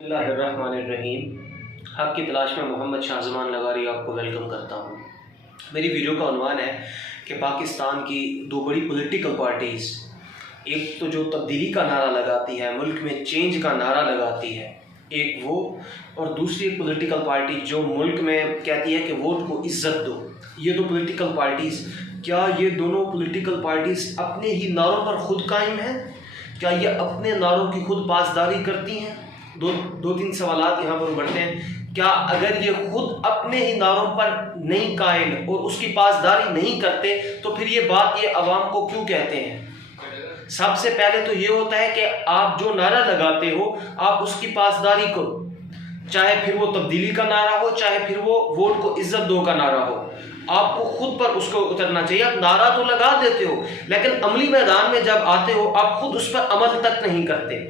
बिस्मिल्लाहिर्रहमानिर्रहीम। हक़ की तलाश में मोहम्मद शाहज़मान लगारी आपको वेलकम करता हूँ। मेरी वीडियो का उन्वान है कि पाकिस्तान की दो बड़ी पॉलिटिकल पार्टीज़, एक तो जो तब्दीली का नारा लगाती है, मुल्क में चेंज का नारा लगाती है, एक वो, और दूसरी एक पॉलिटिकल पार्टी जो मुल्क में कहती है कि वोट को इज़्ज़त दो। ये दो पॉलिटिकल पार्टीज़, क्या ये दोनों पॉलिटिकल पार्टीज़ अपने ही नारों पर ख़ुद कायम हैं? क्या ये अपने नारों की खुद पासदारी करती हैं? दो तीन सवालात यहाँ पर उभरते हैं। क्या अगर ये खुद अपने ही नारों पर नहीं कायम और उसकी पासदारी नहीं करते तो फिर ये बात ये अवाम को क्यों कहते हैं? सबसे पहले तो ये होता है कि आप जो नारा लगाते हो आप उसकी पासदारी करो, चाहे फिर वो तब्दीली का नारा हो, चाहे फिर वो वोट को इज्जत दो का नारा हो, आपको खुद पर उसको उतरना चाहिए। आप नारा तो लगा देते हो लेकिन अमली मैदान में जब आते हो आप खुद उस पर अमल तक नहीं करते।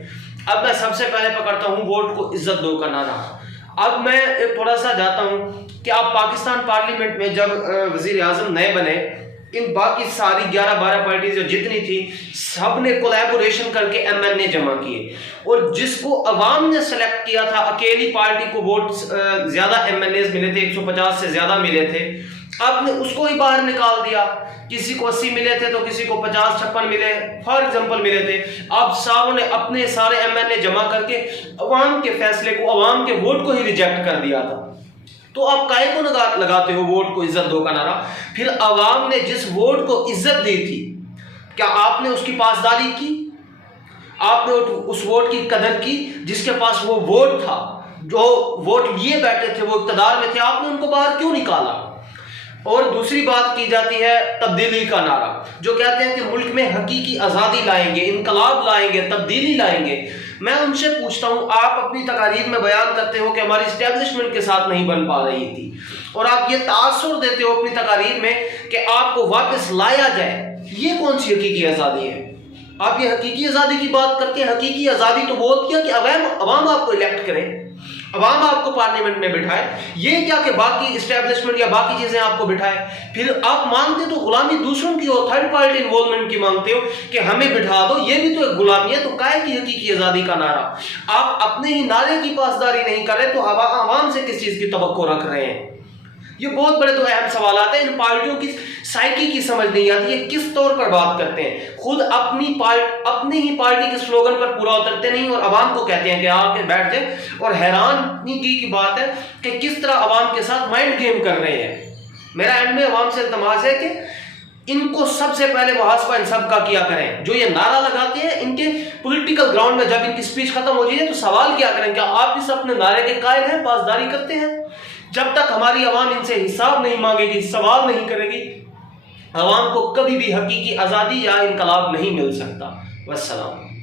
अब मैं सबसे पहले पकड़ता हूँ वोट को इज्जत दो का नारा। अब मैं थोड़ा सा जाता हूँ कि आप पाकिस्तान पार्लियामेंट में जब वज़ीर आज़म नए बने, इन बाकी सारी 11-12 पार्टी जो जितनी थी सब ने कोलैबोरेशन करके MNA जमा किए, और जिसको अवाम ने सेलेक्ट किया था, अकेली पार्टी को वोट ज़्यादा MNAs मिले थे, 150 से ज़्यादा मिले थे, आपने उसको ही बाहर निकाल दिया। किसी को 80 मिले थे तो किसी को 50-56 मिले, फॉर एग्जांपल मिले थे। आप सारों ने अपने सारे MNA जमा करके अवाम के फैसले को, अवाम के वोट को ही रिजेक्ट कर दिया था। तो आप काहे को लगाते हो वोट को इज्जत दो का नारा? फिर अवाम ने जिस वोट को इज्जत दी थी, क्या आपने उसकी पासदारी की? आपने उस वोट की कदर की जिसके पास वो वोट था, जो वोट लिए बैठे थे, वो इक़्तिदार में थे, आपने उनको बाहर क्यों निकाला? और दूसरी बात की जाती है तब्दीली का नारा, जो कहते हैं कि मुल्क में हकीकी आज़ादी लाएंगे, इनकलाब लाएंगे, तब्दीली लाएंगे। मैं उनसे पूछता हूँ, आप अपनी तकारीर में बयान करते हो कि हमारी इस्टेब्लिशमेंट के साथ नहीं बन पा रही थी, और आप ये तासुर देते हो अपनी तकारीर में कि आपको वापस लाया जाए। ये कौन सी हकीकी आज़ादी है? आप ये हकीकी आज़ादी की बात करके, हकीकी आज़ादी तो वो होती है कि अवाम आपको इलेक्ट करे, अवाम आपको पार्लियामेंट में बिठाए। ये क्या कि बाकी इस्टेब्लिशमेंट या बाकी चीजें आपको बिठाए? फिर आप मांगते तो गुलामी दूसरों की हो, थर्ड पार्टी इन्वॉल्वमेंट की मांगते हो कि हमें बिठा दो, ये भी तो एक गुलामी है। तो काहे की हकीकी आज़ादी का नारा? आप अपने ही नारे की पासदारी नहीं कर रहे तो अवाम से किस चीज की तवक्को रख रहे हैं? ये बहुत बड़े तो अहम सवाल आते हैं। इन पार्टियों की साइकी की समझ नहीं आती है, किस तौर पर बात करते हैं, खुद अपनी ही पार्टी के स्लोगन पर पूरा उतरते नहीं और अवाम को कहते हैं कि आके बैठ जाए। और हैरानी की बात है कि किस तरह अवाम के साथ माइंड गेम कर रहे हैं। मेरा एंड में अवाम से इल्तमास है कि इनको सबसे पहले मुहासबा इन सब का किया करें। जो ये नारा लगाते हैं, इनके पॉलिटिकल ग्राउंड में जब इनकी स्पीच खत्म हो जाए तो सवाल क्या करें, क्या आप इस अपने नारे के कायल हैं, पासदारी करते हैं? जब तक हमारी अवाम इनसे हिसाब नहीं मांगेगी, सवाल नहीं करेगी, अवाम को कभी भी हकीकी आज़ादी या इनकलाब नहीं मिल सकता। वस्सलाम।